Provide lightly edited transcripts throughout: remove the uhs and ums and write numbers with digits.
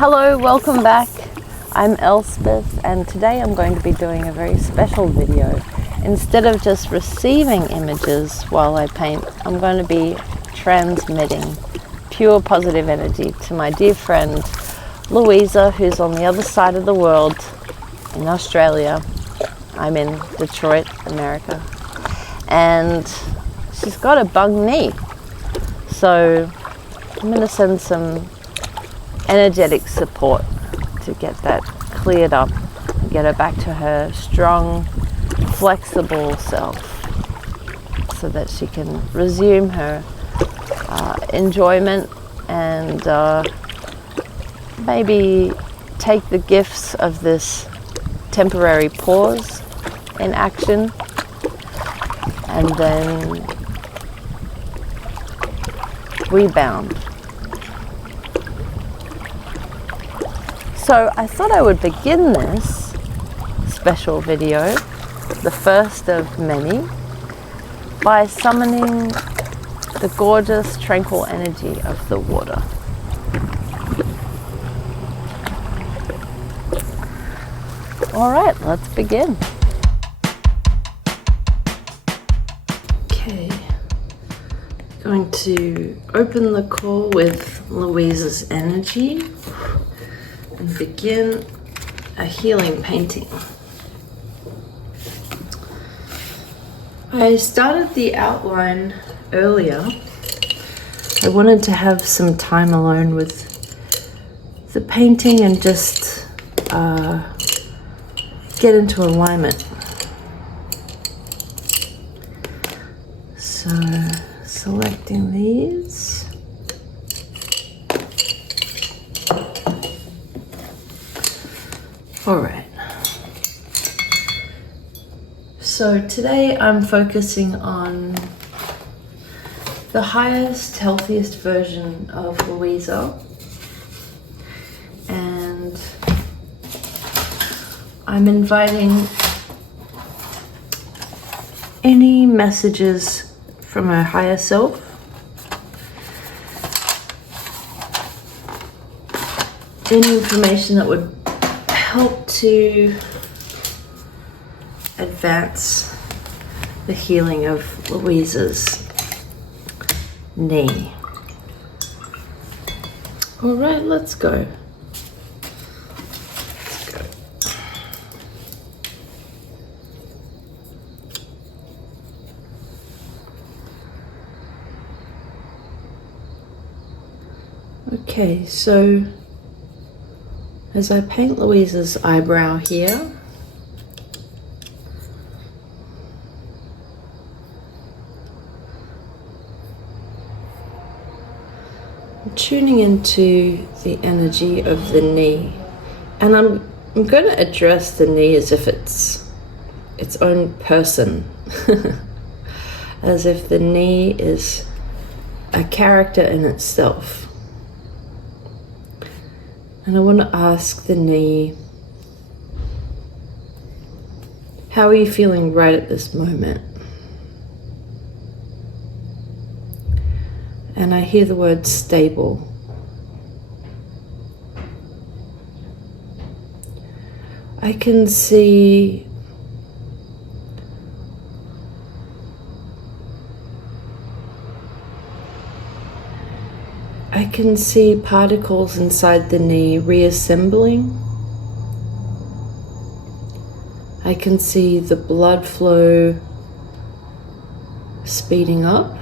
Hello, welcome back. I'm Elspeth, and today I'm going to be doing a very special video. Instead of just receiving images while I paint, I'm going to be transmitting pure positive energy to my dear friend Louisa, who's on the other side of the world in Australia. I'm in Detroit, America, and she's got a bung knee. So I'm going to send some energetic support to get that cleared up and get her back to her strong, flexible self so that she can resume her enjoyment and maybe take the gifts of this temporary pause in action and then rebound. So I thought I would begin this special video, the first of many, by summoning the gorgeous, tranquil energy of the water. All right, let's begin. Okay, going to open the call with Louisa's energy and begin a healing painting. I started the outline earlier. I wanted to have some time alone with the painting and just get into alignment. So selecting these. All right. So today I'm focusing on the highest, healthiest version of Louisa, and I'm inviting any messages from her higher self, any information that would help to advance the healing of Louisa's knee. All right, let's go. Okay, so as I paint Louisa's eyebrow here, I'm tuning into the energy of the knee, and I'm going to address the knee as if it's its own person, as if the knee is a character in itself. And I want to ask the knee, how are you feeling right at this moment? And I hear the word stable. I can see particles inside the knee reassembling. I can see the blood flow speeding up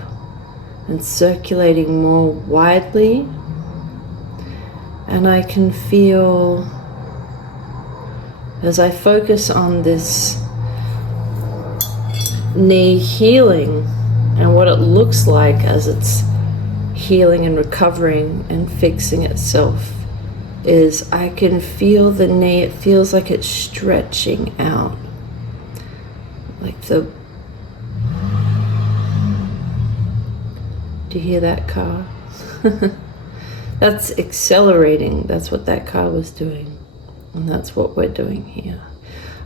and circulating more widely. And I can feel, as I focus on this knee healing and what it looks like as it's healing and recovering and fixing itself, is I can feel the knee, it feels like it's stretching out. Like the... Do you hear that car? That's accelerating. That's what that car was doing. And that's what we're doing here.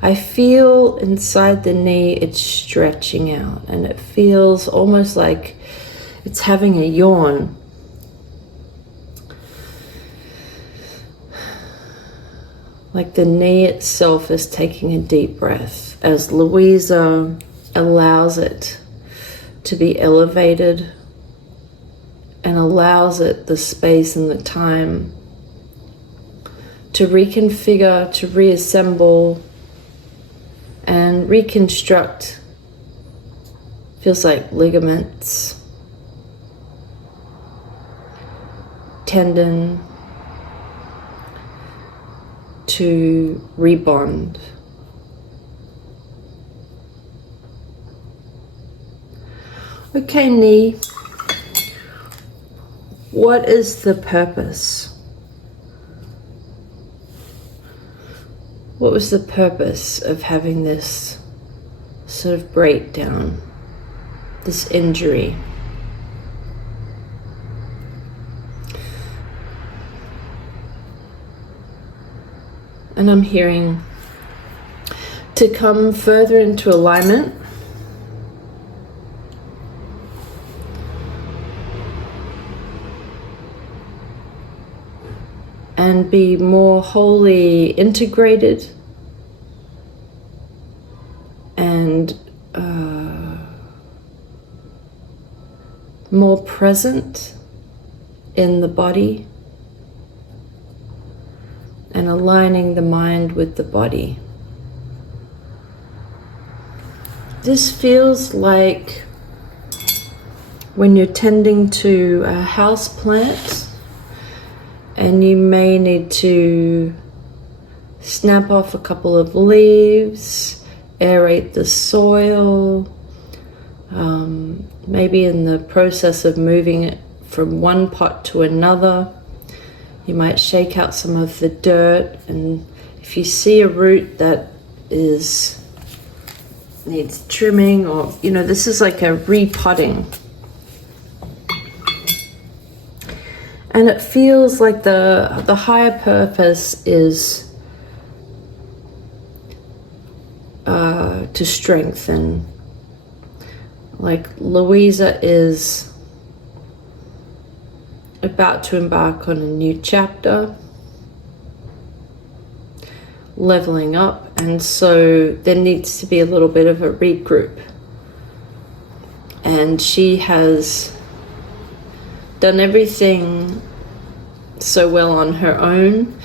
I feel inside the knee it's stretching out, and it feels almost like it's having a yawn. like the knee itself is taking a deep breath as Louisa allows it to be elevated and allows it the space and the time to reconfigure, to reassemble and reconstruct. Feels like ligaments, tendon, to rebond. Okay, knee, what is the purpose? What was the purpose of having this sort of breakdown, this injury? And I'm hearing to come further into alignment, and be more wholly integrated and more present in the body, and aligning the mind with the body. This feels like when you're tending to a house plant and you may need to snap off a couple of leaves, aerate the soil, maybe in the process of moving it from one pot to another. You might shake out some of the dirt, and if you see a root that needs trimming, or this is like a repotting. And it feels like the higher purpose is to strengthen. Like Louisa is about to embark on a new chapter, leveling up, and so there needs to be a little bit of a regroup. And she has done everything so well on her own,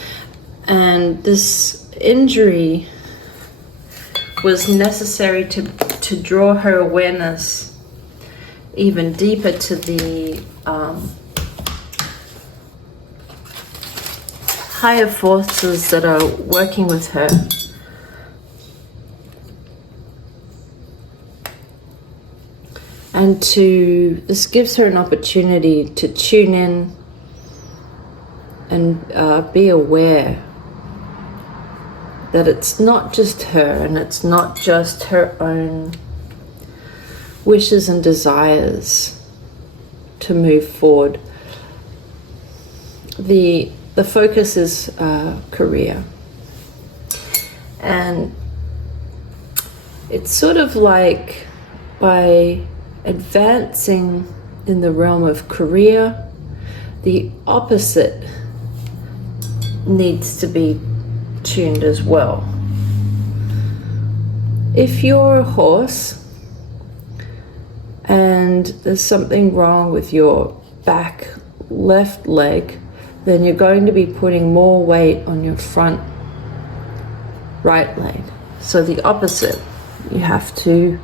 and this injury was necessary to draw her awareness even deeper to the higher forces that are working with her. And this gives her an opportunity to tune in and be aware that it's not just her, and it's not just her own wishes and desires to move forward. The focus is career, and it's sort of like by advancing in the realm of career, the opposite needs to be tuned as well. If you're a horse and there's something wrong with your back left leg, then you're going to be putting more weight on your front right leg. So the opposite, you have to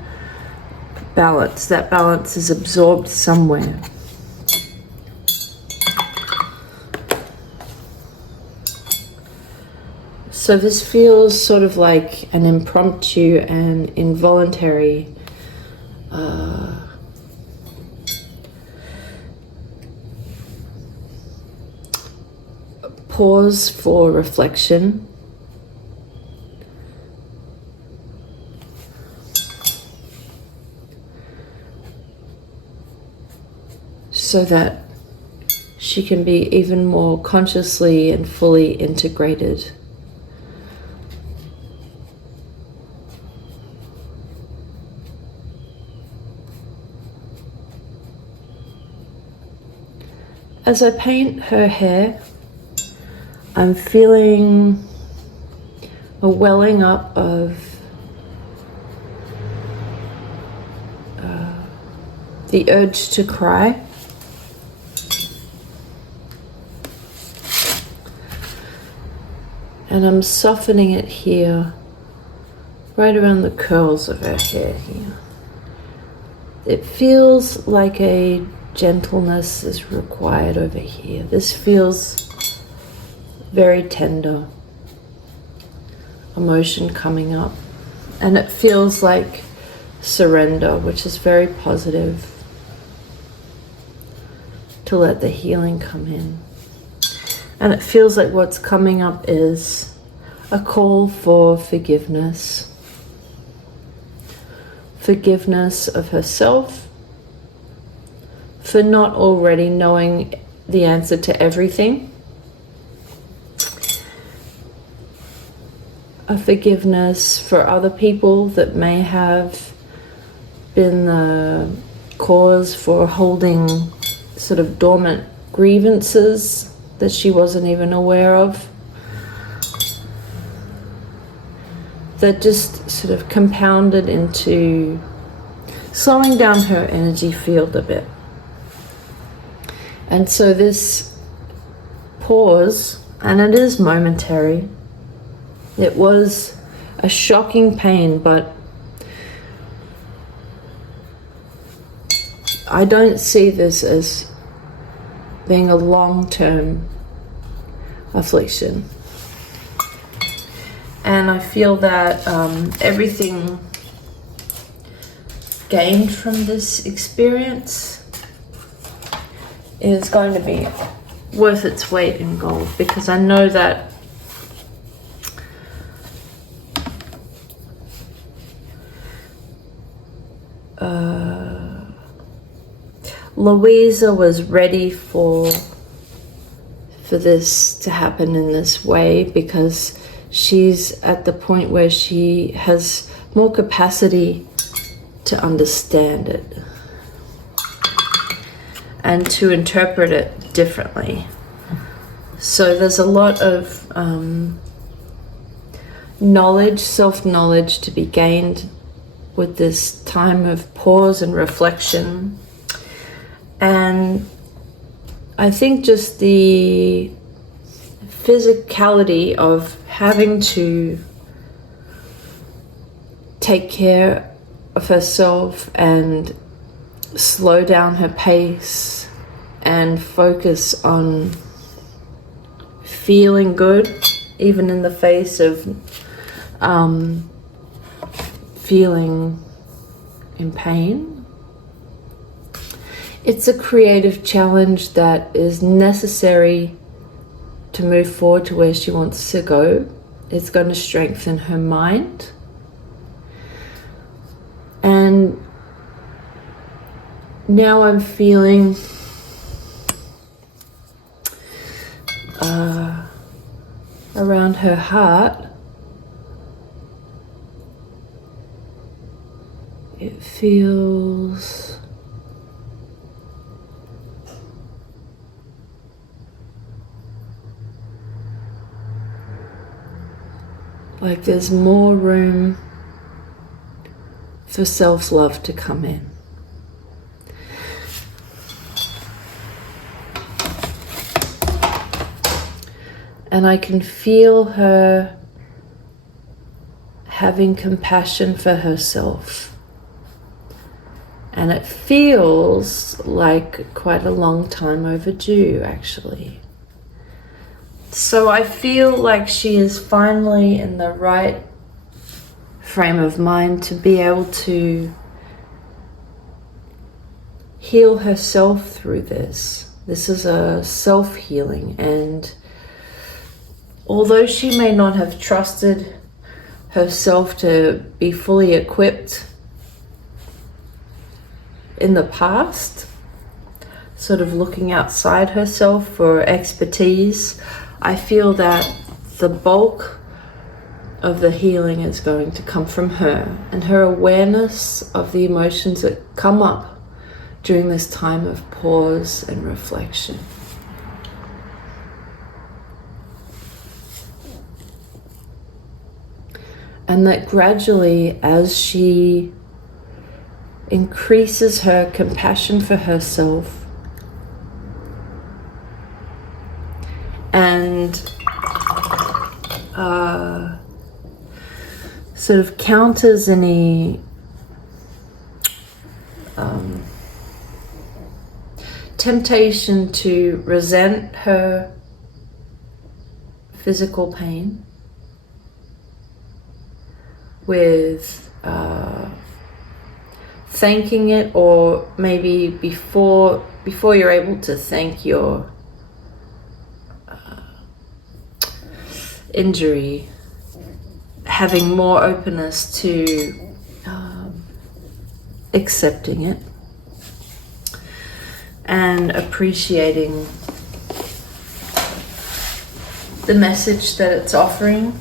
balance. That balance is absorbed somewhere. So this feels sort of like an impromptu and involuntary pause for reflection. So that she can be even more consciously and fully integrated. As I paint her hair, I'm feeling a welling up of the urge to cry. And I'm softening it here, right around the curls of her hair here. It feels like a gentleness is required over here. This feels very tender. Emotion coming up. And it feels like surrender, which is very positive. To let the healing come in. And it feels like what's coming up is a call for forgiveness. Forgiveness of herself for not already knowing the answer to everything. A forgiveness for other people that may have been the cause for holding sort of dormant grievances that she wasn't even aware of, that just sort of compounded into slowing down her energy field a bit. And so this pause, and it is momentary, it was a shocking pain, but I don't see this as being a long-term affliction. And I feel that everything gained from this experience is going to be worth its weight in gold, because I know that Louisa was ready for this to happen in this way, because she's at the point where she has more capacity to understand it and to interpret it differently. So there's a lot of knowledge, self-knowledge to be gained with this time of pause and reflection. And I think just the physicality of having to take care of herself and slow down her pace and focus on feeling good, even in the face of feeling in pain. It's a creative challenge that is necessary to move forward to where she wants to go. It's going to strengthen her mind. And now I'm feeling around her heart. It feels like there's more room for self-love to come in. And I can feel her having compassion for herself. And it feels like quite a long time overdue, actually. So I feel like she is finally in the right frame of mind to be able to heal herself through this. This is a self-healing, and although she may not have trusted herself to be fully equipped in the past, sort of looking outside herself for expertise, I feel that the bulk of the healing is going to come from her and her awareness of the emotions that come up during this time of pause and reflection. And that gradually, as she increases her compassion for herself and sort of counters any temptation to resent her physical pain with thanking it, or maybe before you're able to thank your injury, having more openness to accepting it and appreciating the message that it's offering.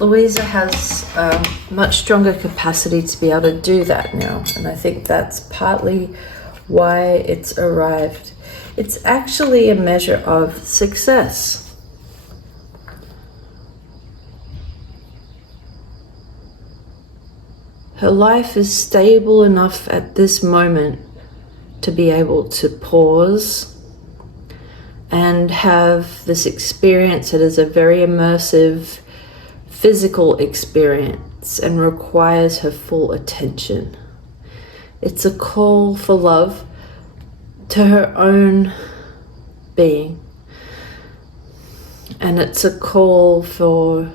Louisa has a much stronger capacity to be able to do that now, and I think that's partly why it's arrived. It's actually a measure of success. Her life is stable enough at this moment to be able to pause and have this experience that is a very immersive physical experience and requires her full attention. It's a call for love to her own being, and it's a call for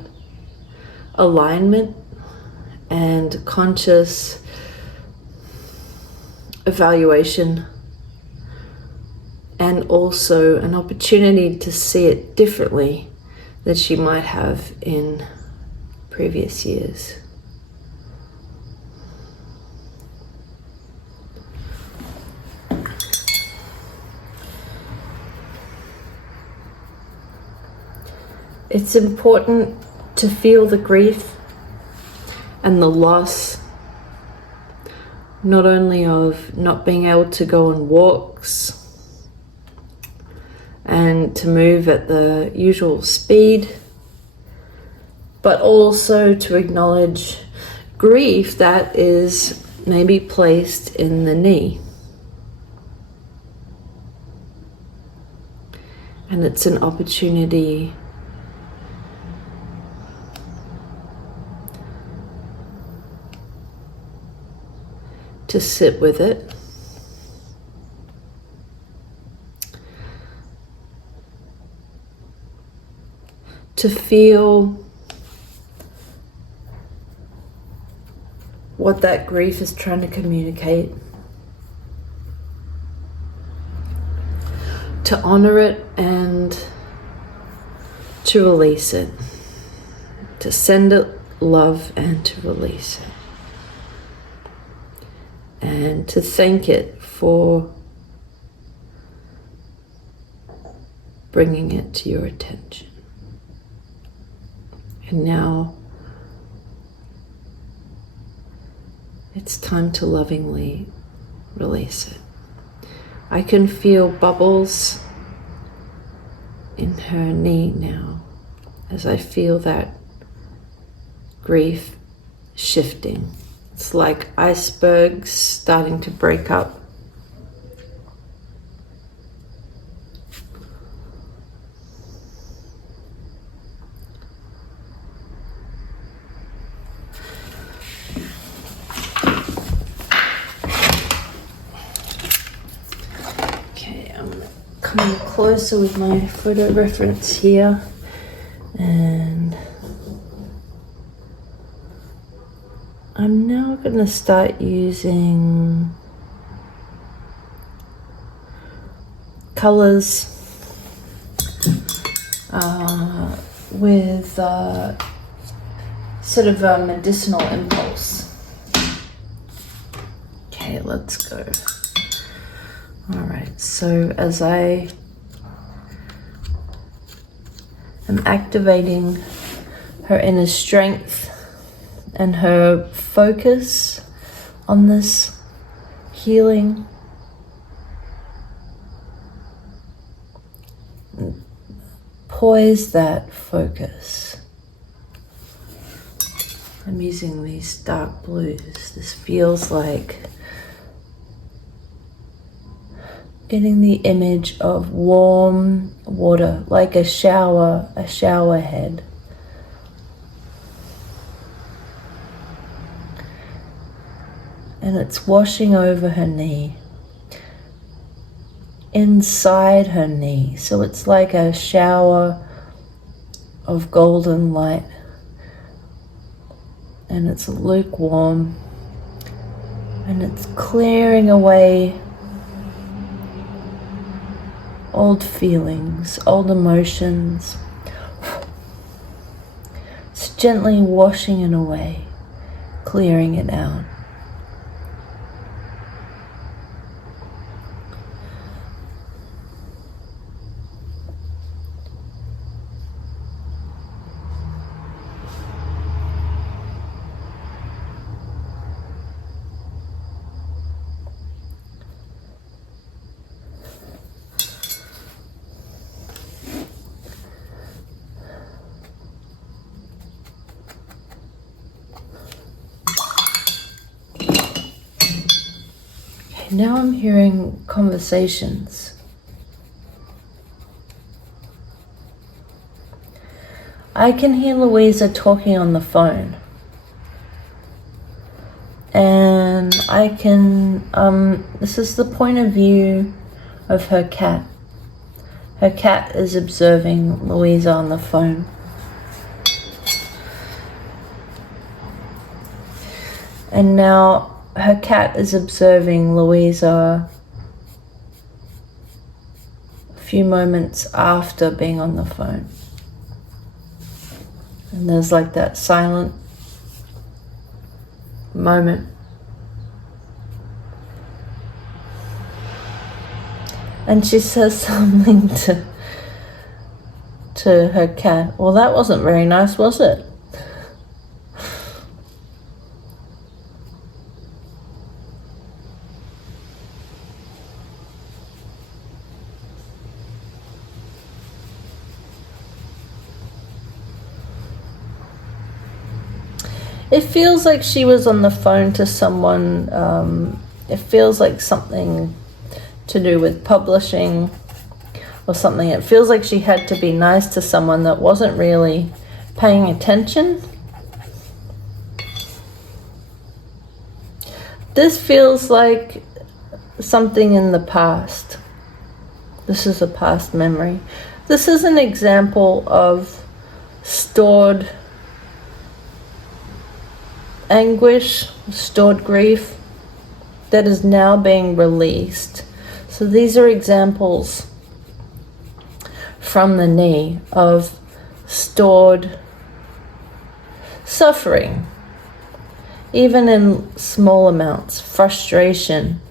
alignment and conscious evaluation, and also an opportunity to see it differently than she might have in previous years. It's important to feel the grief and the loss, not only of not being able to go on walks and to move at the usual speed, but also to acknowledge grief that is maybe placed in the knee. And it's an opportunity to sit with it, to feel what that grief is trying to communicate, to honor it and to release it, to send it love and to release it, and to thank it for bringing it to your attention. And now it's time to lovingly release it. I can feel bubbles in her knee now as I feel that grief shifting. It's like icebergs starting to break up. Okay, I'm coming closer with my photo reference here, and I'm now going to start using colors with sort of a medicinal impulse. Okay, let's go. All right, so as I am activating her inner strength and her focus on this healing, poise that focus. I'm using these dark blues. This feels like getting the image of warm water, like a shower head. And it's washing over her knee, inside her knee. So it's like a shower of golden light. And it's lukewarm. And it's clearing away old feelings, old emotions. It's gently washing it away, clearing it out. Now I'm hearing conversations. I can hear Louisa talking on the phone. And I can, this is the point of view of her cat. Her cat is observing Louisa on the phone. And now her cat is observing Louisa a few moments after being on the phone. And there's like that silent moment. And she says something to her cat. Well, that wasn't very nice, was it? It feels like she was on the phone to someone. It feels like something to do with publishing or something. It feels like she had to be nice to someone that wasn't really paying attention. This feels like something in the past. This is a past memory. This is an example of stored anguish, stored grief that is now being released. So these are examples from the knee of stored suffering, even in small amounts, frustration,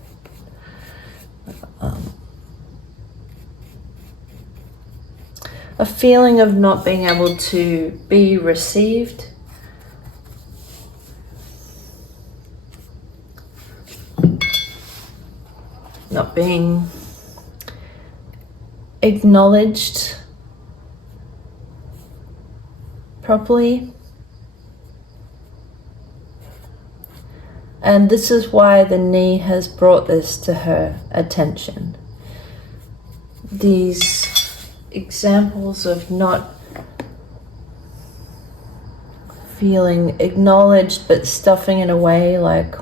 a feeling of not being able to be received, not being acknowledged properly. And this is why the knee has brought this to her attention. These examples of not feeling acknowledged but stuffing it away like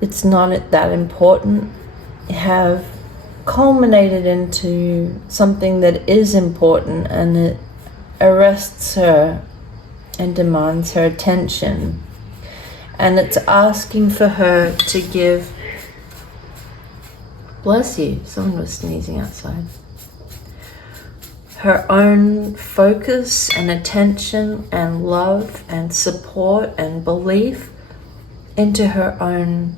it's not that important, have culminated into something that is important, and it arrests her and demands her attention. And it's asking for her to give, bless you, someone was sneezing outside, her own focus and attention and love and support and belief into her own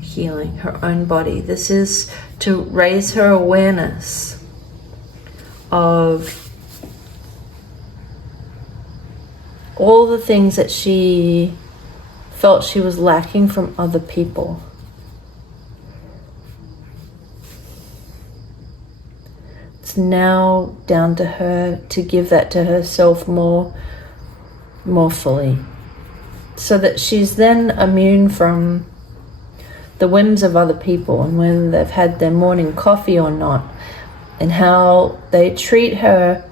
healing, her own body. This is to raise her awareness of all the things that she felt she was lacking from other people. now down to her to give that to herself more fully, so that she's then immune from the whims of other people and whether they've had their morning coffee or not, and how they treat her,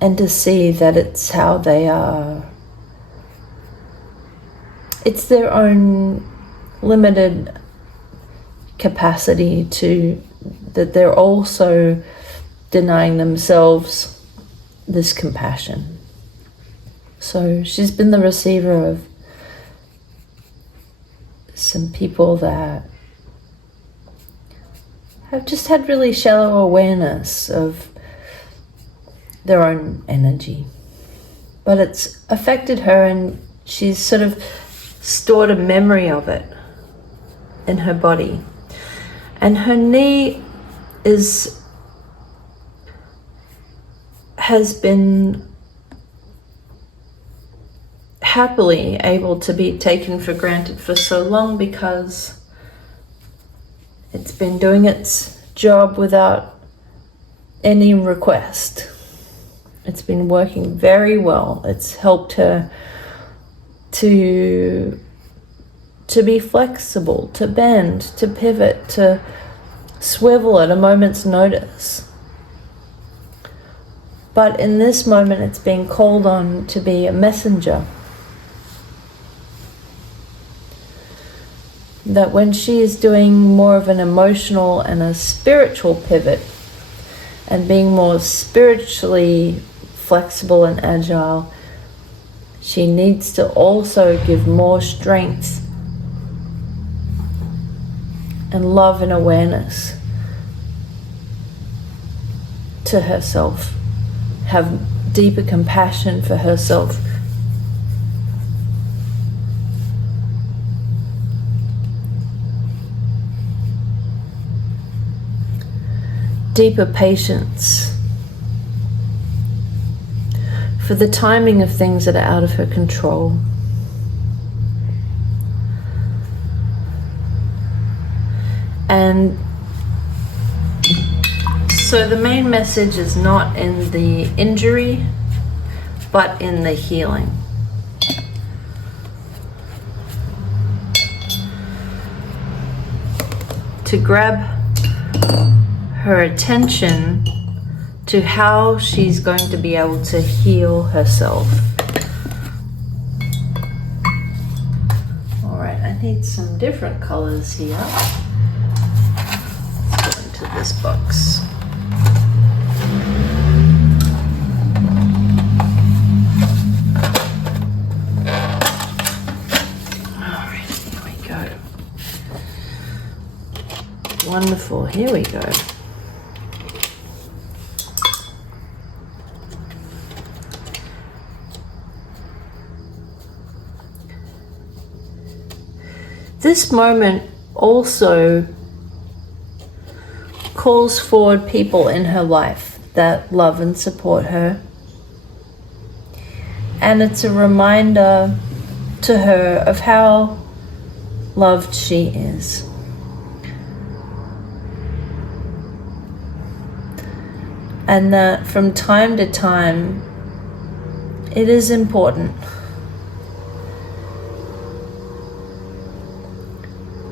and to see that it's how they are. It's their own limited capacity that they're also denying themselves this compassion. So she's been the receiver of some people that have just had really shallow awareness of their own energy. But it's affected her, and she's sort of stored a memory of it in her body. And her knee has been happily able to be taken for granted for so long, because it's been doing its job without any request. It's been working very well. It's helped her to be flexible, to bend, to pivot, to swivel at a moment's notice. But in this moment, it's being called on to be a messenger. That when she is doing more of an emotional and a spiritual pivot, and being more spiritually flexible and agile, she needs to also give more strength and love and awareness to herself, have deeper compassion for herself. Deeper patience for the timing of things that are out of her control. And so the main message is not in the injury, but in the healing. To grab her attention to how she's going to be able to heal herself. All right, I need some different colors here. Let's go into this box. All right, here we go. Wonderful, here we go. This moment also calls forward people in her life that love and support her. And it's a reminder to her of how loved she is. And that from time to time, it is important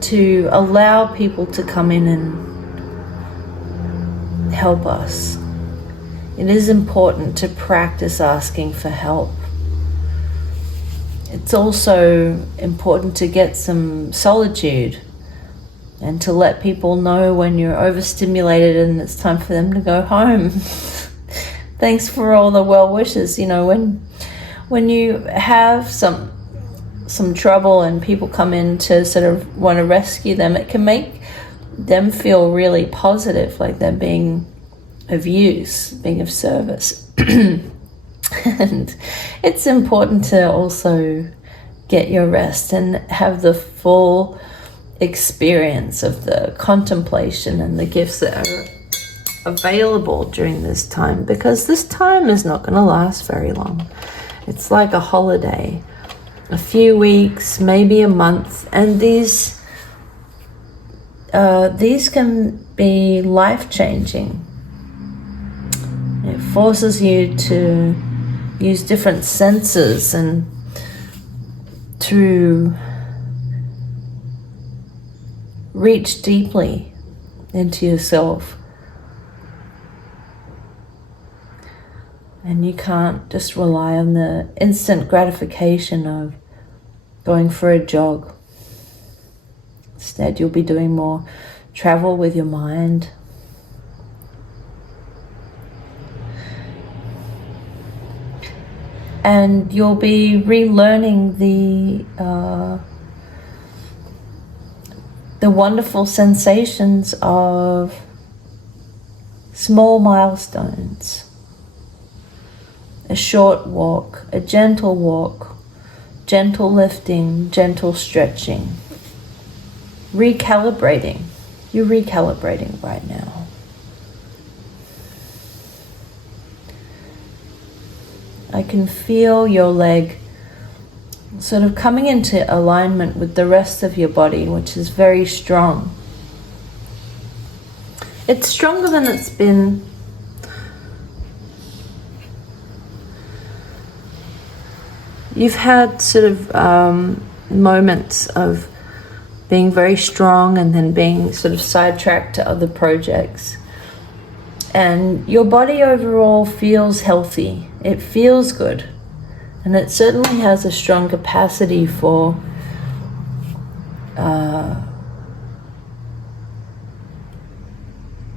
to allow people to come in and help us. It is important to practice asking for help. It's also important to get some solitude and to let people know when you're overstimulated and it's time for them to go home. Thanks for all the well wishes. You know, when you have some trouble and people come in to sort of want to rescue them, it can make them feel really positive, like they're being of use, being of service. And it's important to also get your rest and have the full experience of the contemplation and the gifts that are available during this time, because this time is not going to last very long. It's like a holiday, a few weeks, maybe a month, and these can be life-changing forces you to use different senses and to reach deeply into yourself. And you can't just rely on the instant gratification of going for a jog. Instead, you'll be doing more travel with your mind. And you'll be relearning the wonderful sensations of small milestones. A short walk, a gentle walk, gentle lifting, gentle stretching. Recalibrating. You're recalibrating right now. I can feel your leg sort of coming into alignment with the rest of your body, which is very strong. It's stronger than it's been. You've had sort of moments of being very strong and then being sort of sidetracked to other projects. And your body overall feels healthy. It feels good. And it certainly has a strong capacity for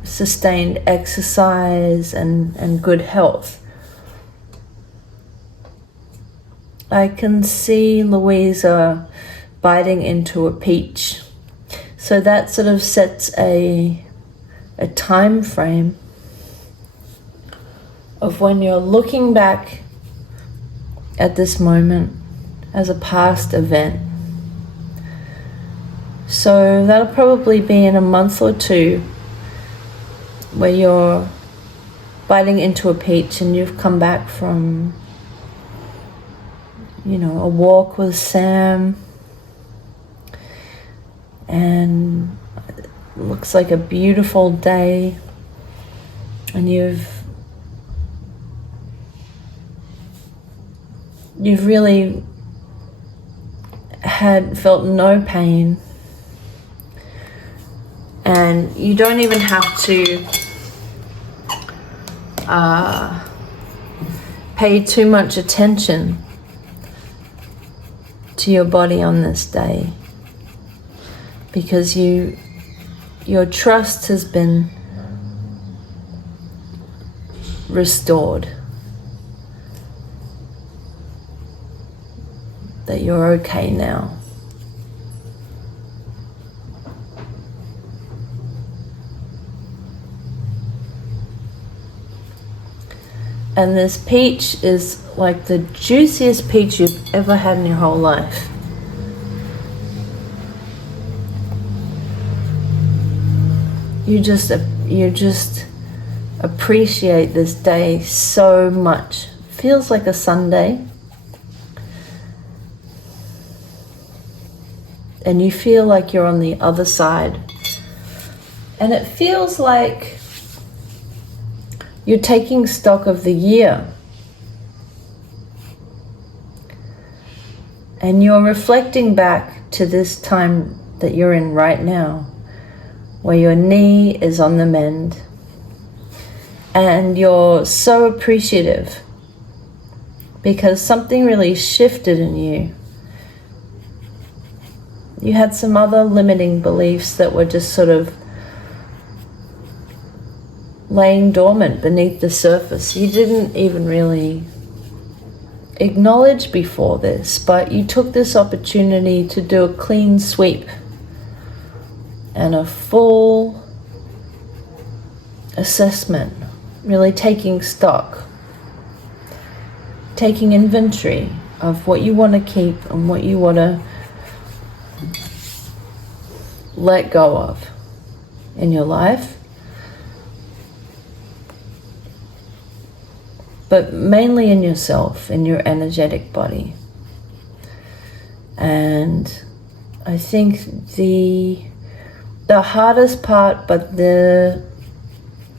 sustained exercise and good health. I can see Louisa biting into a peach. So that sort of sets a time frame of when you're looking back at this moment as a past event. So that'll probably be in a month or two where you're biting into a peach and you've come back from, you know, a walk with Sam, and it looks like a beautiful day, and you've really felt no pain, and you don't even have to pay too much attention to your body on this day, because your trust has been restored, that you're okay now. And this peach is like the juiciest peach you've ever had in your whole life. You just appreciate this day so much. Feels like a Sunday. And you feel like you're on the other side. And it feels like you're taking stock of the year. And you're reflecting back to this time that you're in right now, where your knee is on the mend. And you're so appreciative because something really shifted in you. You had some other limiting beliefs that were just sort of laying dormant beneath the surface. You didn't even really acknowledge before this, but you took this opportunity to do a clean sweep and a full assessment, really taking stock, taking inventory of what you want to keep and what you want to let go of in your life, but mainly in yourself, in your energetic body. And I think the hardest part, but the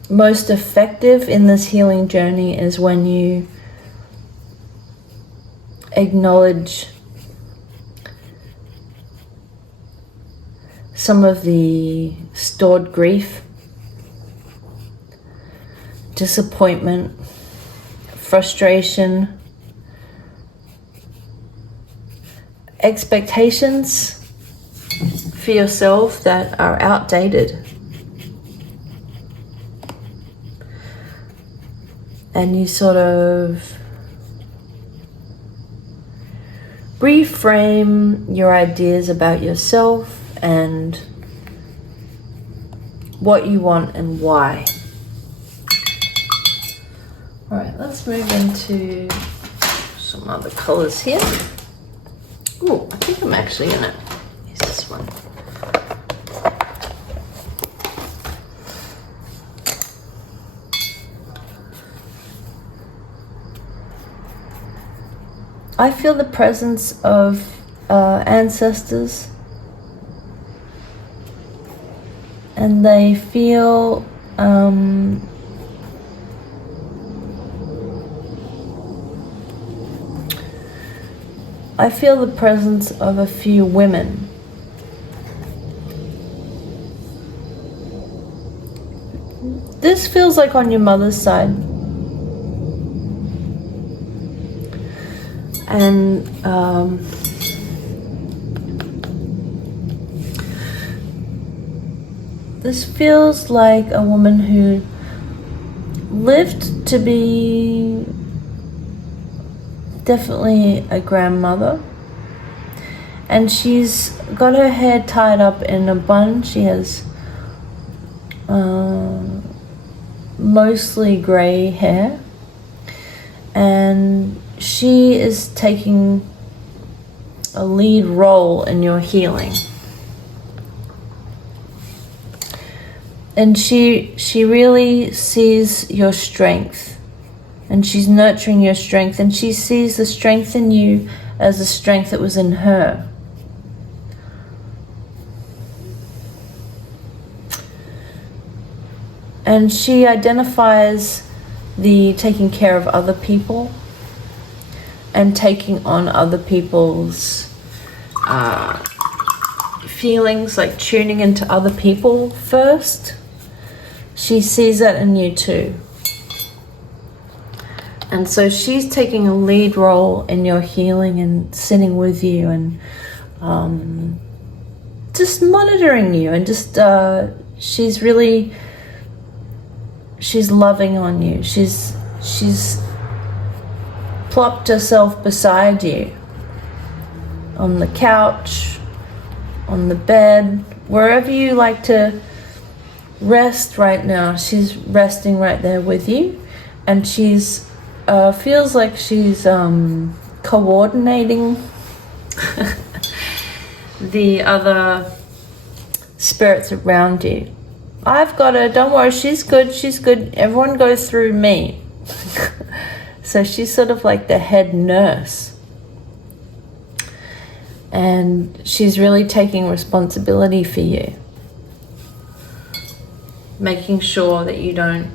most effective in this healing journey is when you acknowledge some of the stored grief, disappointment, frustration, expectations for yourself that are outdated. And you sort of reframe your ideas about yourself and what you want and why. All right, let's move into some other colors here. Oh, I think I'm actually gonna use this one. I feel the presence of ancestors, and they feel I feel the presence of a few women. This feels like on your mother's side. And this feels like a woman who lived to be definitely a grandmother, and she's got her hair tied up in a bun. She has mostly grey hair, and she is taking a lead role in your healing. And she really sees your strength, and she's nurturing your strength, and she sees the strength in you as the strength that was in her. And she identifies the taking care of other people and taking on other people's feelings, like tuning into other people first. She sees that in you too. And so she's taking a lead role in your healing and sitting with you and just monitoring you, and just she's loving on you. She's plopped herself beside you on the couch, on the bed, wherever you like to rest right now. She's resting right there with you, and she's feels like she's coordinating the other spirits around you. I've got her, don't worry, she's good, everyone goes through me. So she's sort of like the head nurse, and she's really taking responsibility for you, making sure that you don't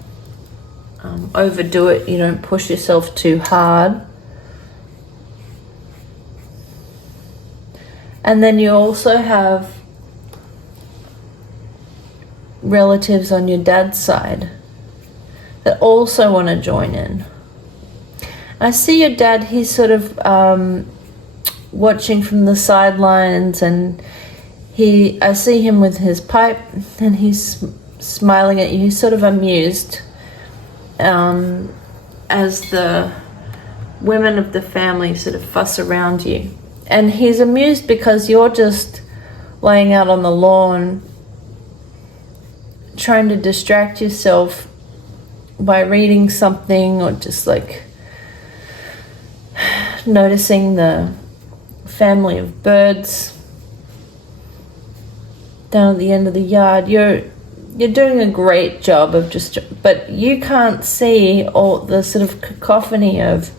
overdo it, you don't push yourself too hard. And then you also have relatives on your dad's side that also want to join in. I see your dad, he's sort of watching from the sidelines, and I see him with his pipe, and he's smiling at you. He's sort of amused as the women of the family sort of fuss around you. And he's amused because you're just laying out on the lawn trying to distract yourself by reading something, or just like noticing the family of birds down at the end of the yard. You're doing a great job of but you can't see all the sort of cacophony of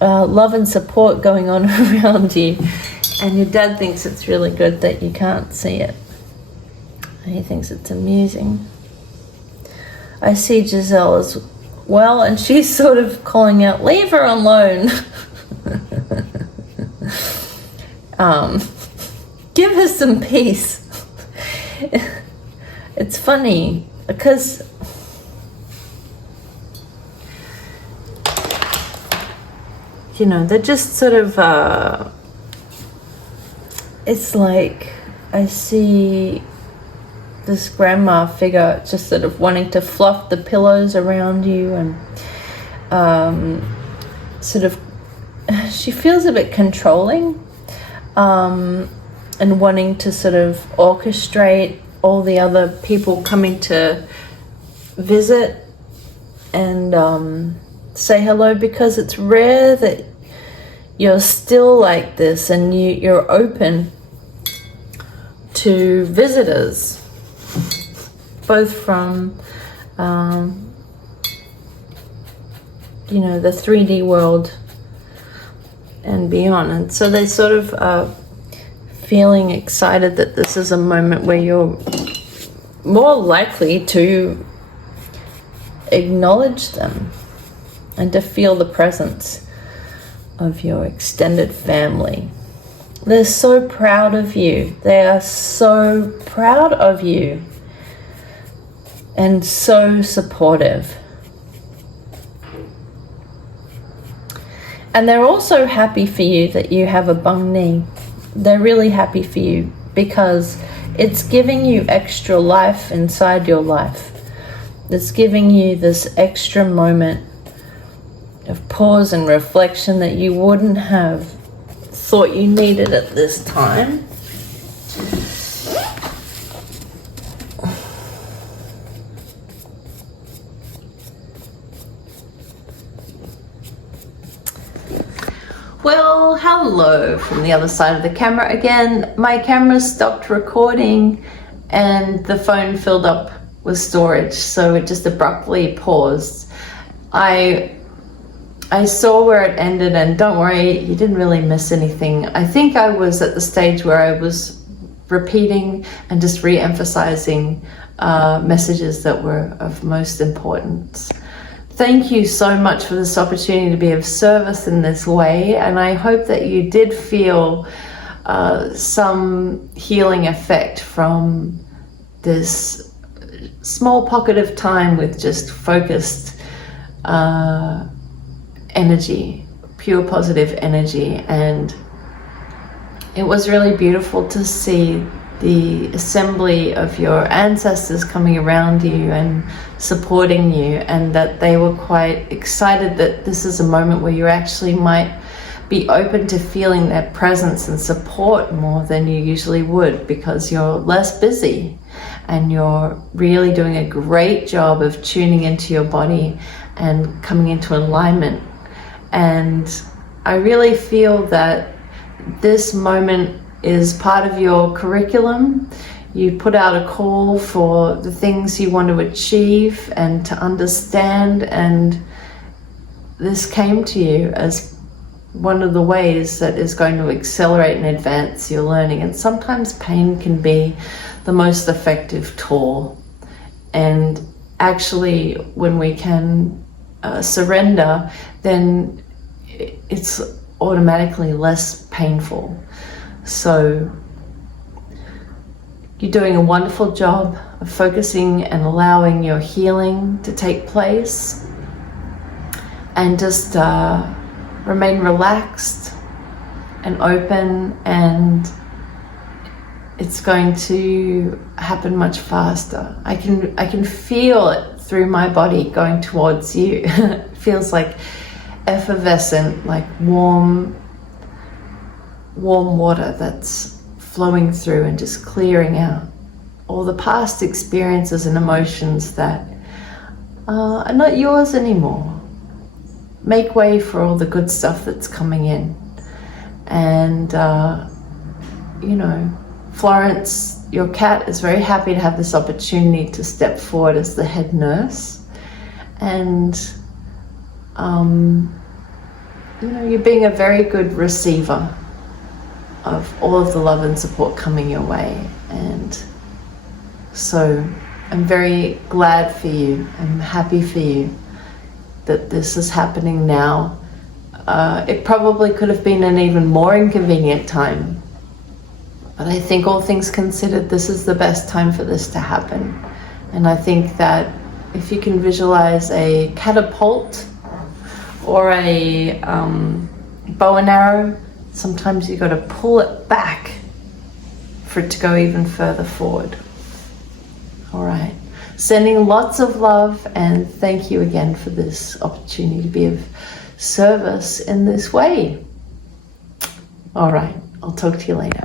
love and support going on around you, and your dad thinks it's really good that you can't see it. He thinks it's amusing. I see Giselle as well, and she's sort of calling out, leave her alone. Give her some peace. It's funny because you know, they're just sort of it's like I see this grandma figure just sort of wanting to fluff the pillows around you, and sort of she feels a bit controlling, and wanting to sort of orchestrate all the other people coming to visit and say hello, because it's rare that you're still like this and you're open to visitors, both from you know, the 3D world and beyond. And so they sort of feeling excited that this is a moment where you're more likely to acknowledge them and to feel the presence of your extended family. They're so proud of you. They are so proud of you and so supportive. And they're also happy for you that you have a bung knee. They're really happy for you because it's giving you extra life inside your life. It's giving you this extra moment of pause and reflection that you wouldn't have thought you needed at this time. Well, hello from the other side of the camera again. My camera stopped recording and the phone filled up with storage, so it just abruptly paused. I saw where it ended, and don't worry, you didn't really miss anything. I think I was at the stage where I was repeating and just re-emphasizing messages that were of most importance. Thank you so much for this opportunity to be of service in this way, and I hope that you did feel some healing effect from this small pocket of time with just focused energy, pure positive energy. And it was really beautiful to see the assembly of your ancestors coming around you and supporting you, and that they were quite excited that this is a moment where you actually might be open to feeling their presence and support more than you usually would, because you're less busy and you're really doing a great job of tuning into your body and coming into alignment. And I really feel that this moment is part of your curriculum. You put out a call for the things you want to achieve and to understand, and this came to you as one of the ways that is going to accelerate and advance your learning. And sometimes pain can be the most effective tool. And actually, when we can surrender, then it's automatically less painful. So you're doing a wonderful job of focusing and allowing your healing to take place, and just remain relaxed and open, and it's going to happen much faster. I can feel it through my body going towards you. It feels like effervescent, like warm water that's flowing through and just clearing out all the past experiences and emotions that are not yours anymore. Make way for all the good stuff that's coming in. And you know, Florence, your cat, is very happy to have this opportunity to step forward as the head nurse. And you know, you're being a very good receiver of all of the love and support coming your way. And so I'm very glad for you. I'm happy for you that this is happening now. It probably could have been an even more inconvenient time, but I think all things considered, this is the best time for this to happen. And I think that if you can visualize a catapult or a bow and arrow, sometimes you've got to pull it back for it to go even further forward. All right. Sending lots of love, and thank you again for this opportunity to be of service in this way. All right. I'll talk to you later.